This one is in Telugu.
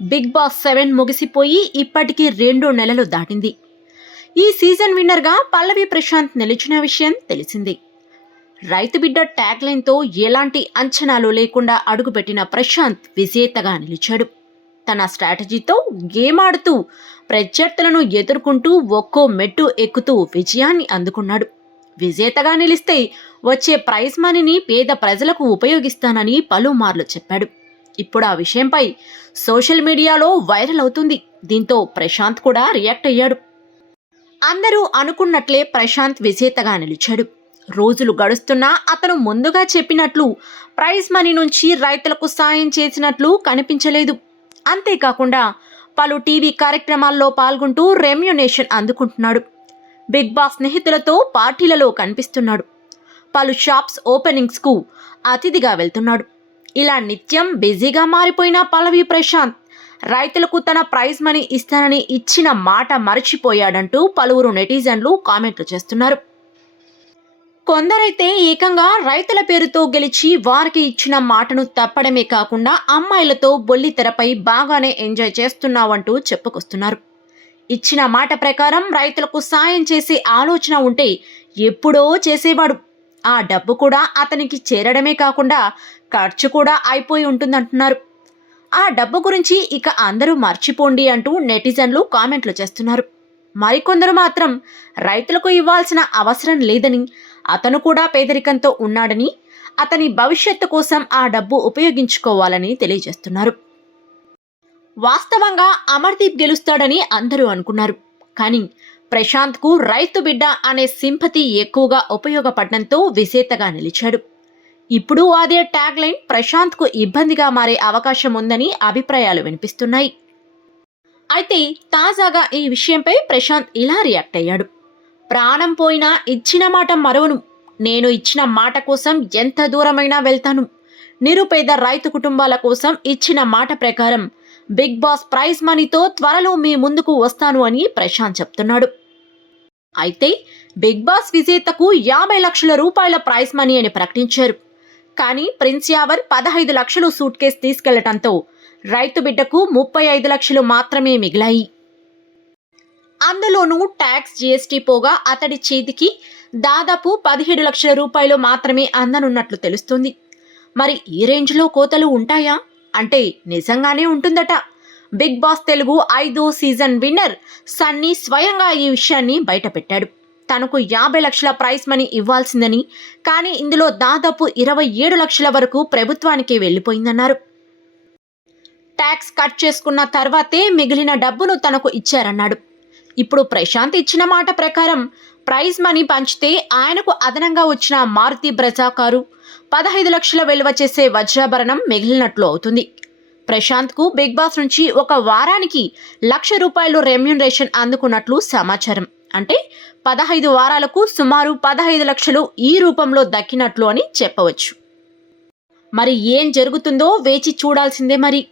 బిగ్ బాస్ 7 ముగిసిపోయి ఇప్పటికి 2 నెలలు దాటింది. ఈ సీజన్ విన్నర్గా పల్లవి ప్రశాంత్ నిలిచిన విషయం తెలిసింది. రైతు బిడ్డ ట్యాగ్లైన్తో ఎలాంటి అంచనాలు లేకుండా అడుగుపెట్టిన ప్రశాంత్ విజేతగా నిలిచాడు. తన స్ట్రాటజీతో గేమ్ ఆడుతూ ప్రత్యర్థులను ఎదుర్కొంటూ ఒక్కో మెట్టు ఎక్కుతూ విజయాన్ని అందుకున్నాడు. విజేతగా నిలిస్తే వచ్చే ప్రైజ్ మనీని పేద ప్రజలకు ఉపయోగిస్తానని పలుమార్లు చెప్పాడు. ఇప్పుడు ఆ విషయంపై సోషల్ మీడియాలో వైరల్ అవుతుంది. దీంతో ప్రశాంత్ కూడా రియాక్ట్ అయ్యాడు. అందరూ అనుకున్నట్లే ప్రశాంత్ విజేతగా నిలిచాడు. రోజులు గడుస్తున్నా అతను ముందుగా చెప్పినట్లు ప్రైజ్ మనీ నుంచి రైతులకు సాయం చేసినట్లు కనిపించలేదు. అంతేకాకుండా పలు టీవీ కార్యక్రమాల్లో పాల్గొంటూ రెమ్యునేషన్ అందుకుంటున్నాడు. బిగ్ బాస్ స్నేహితులతో పార్టీలలో కనిపిస్తున్నాడు. పలు షాప్స్ ఓపెనింగ్స్కు అతిథిగా వెళ్తున్నాడు. ఇలా నిత్యం బిజీగా మారిపోయిన పల్లవి ప్రశాంత్ రైతులకు తన ప్రైజ్ మనీ ఇస్తానని ఇచ్చిన మాట మరచిపోయాడంటూ పలువురు నెటిజన్లు కామెంట్లు చేస్తున్నారు. కొందరైతే ఏకంగా రైతుల పేరుతో గెలిచి వారికి ఇచ్చిన మాటను తప్పడమే కాకుండా అమ్మాయిలతో బొల్లితెరపై బాగానే ఎంజాయ్ చేస్తున్నావంటూ చెప్పుకొస్తున్నారు. ఇచ్చిన మాట ప్రకారం రైతులకు సాయం చేసే ఆలోచన ఉంటే ఎప్పుడో చేసేవాడు. ఆ డబ్బు కూడా అతనికి చేరడమే కాకుండా ఖర్చు కూడా అయిపోయి ఉంటుందంటున్నారు. ఆ డబ్బు గురించి ఇక అందరూ మర్చిపోండి అంటూ నెటిజన్లు కామెంట్లు చేస్తున్నారు. మరికొందరు మాత్రం రైతులకు ఇవ్వాల్సిన అవసరం లేదని, అతను కూడా పేదరికంతో ఉన్నాడని, అతని భవిష్యత్తు కోసం ఆ డబ్బు ఉపయోగించుకోవాలని తెలియజేస్తున్నారు. వాస్తవంగా అమర్దీప్ గెలుస్తాడని అందరూ అనుకున్నారు. కానీ ప్రశాంత్కు రైతు బిడ్డ అనే సింపతి ఎక్కువగా ఉపయోగపడడంతో విజేతగా నిలిచాడు. ఇప్పుడు అదే ట్యాగ్ లైన్ ప్రశాంత్కు ఇబ్బందిగా మారే అవకాశం ఉందని అభిప్రాయాలు వినిపిస్తున్నాయి. అయితే తాజాగా ఈ విషయంపై ప్రశాంత్ ఇలా రియాక్ట్ అయ్యాడు. ప్రాణం పోయినా ఇచ్చిన మాట మరవను. నేను ఇచ్చిన మాట కోసం ఎంత దూరమైనా వెళ్తాను. నిరుపేద రైతు కుటుంబాల కోసం ఇచ్చిన మాట ప్రకారం బిగ్ బాస్ ప్రైజ్ మనీతో త్వరలో మీ ముందుకు వస్తాను అని ప్రశాంత్ చెప్తున్నాడు. అయితే బిగ్ బాస్ విజేతకు 50 లక్షల రూపాయల ప్రైజ్ మనీ అని ప్రకటించారు. కానీ ప్రిన్స్ యావర్ 15 లక్షలు సూట్ కేసు తీసుకెళ్లడంతో రైతు బిడ్డకు 35 లక్షలు మాత్రమే మిగిలాయి. అందులోనూ ట్యాక్స్, జీఎస్టీ పోగా అతడి చేతికి దాదాపు 17 లక్షల రూపాయలు మాత్రమే అందనున్నట్లు తెలుస్తుంది. మరి ఈ రేంజ్లో కోతలు ఉంటాయా అంటే నిజంగానే ఉంటుందట. బిగ్ బాస్ తెలుగు 5వ సీజన్ విన్నర్ సన్నీ స్వయంగా ఈ విషయాన్ని బయటపెట్టాడు. తనకు 50 లక్షల ప్రైజ్ మనీ ఇవ్వాల్సిందని, కానీ ఇందులో దాదాపు 27 లక్షల వరకు ప్రభుత్వానికి వెళ్లిపోయిందన్నారు. ట్యాక్స్ కట్ చేసుకున్న తర్వాతే మిగిలిన డబ్బును తనకు ఇచ్చారన్నాడు. ఇప్పుడు ప్రశాంత్ ఇచ్చిన మాట ప్రకారం ప్రైజ్ మనీ పంచితే ఆయనకు అదనంగా వచ్చిన మారుతి బ్రెజా కారు, 15 లక్షల విలువ చేసే వజ్రాభరణం మిగిలినట్లు అవుతుంది. ప్రశాంత్కు బిగ్ బాస్ నుంచి ఒక వారానికి 1 లక్ష రూపాయలు రెమ్యునరేషన్ అందుకున్నట్లు సమాచారం. అంటే 15 వారాలకు సుమారు 15 లక్షలు ఈ రూపంలో దక్కినట్లు అని చెప్పవచ్చు. మరి ఏం జరుగుతుందో వేచి చూడాల్సిందే మరి.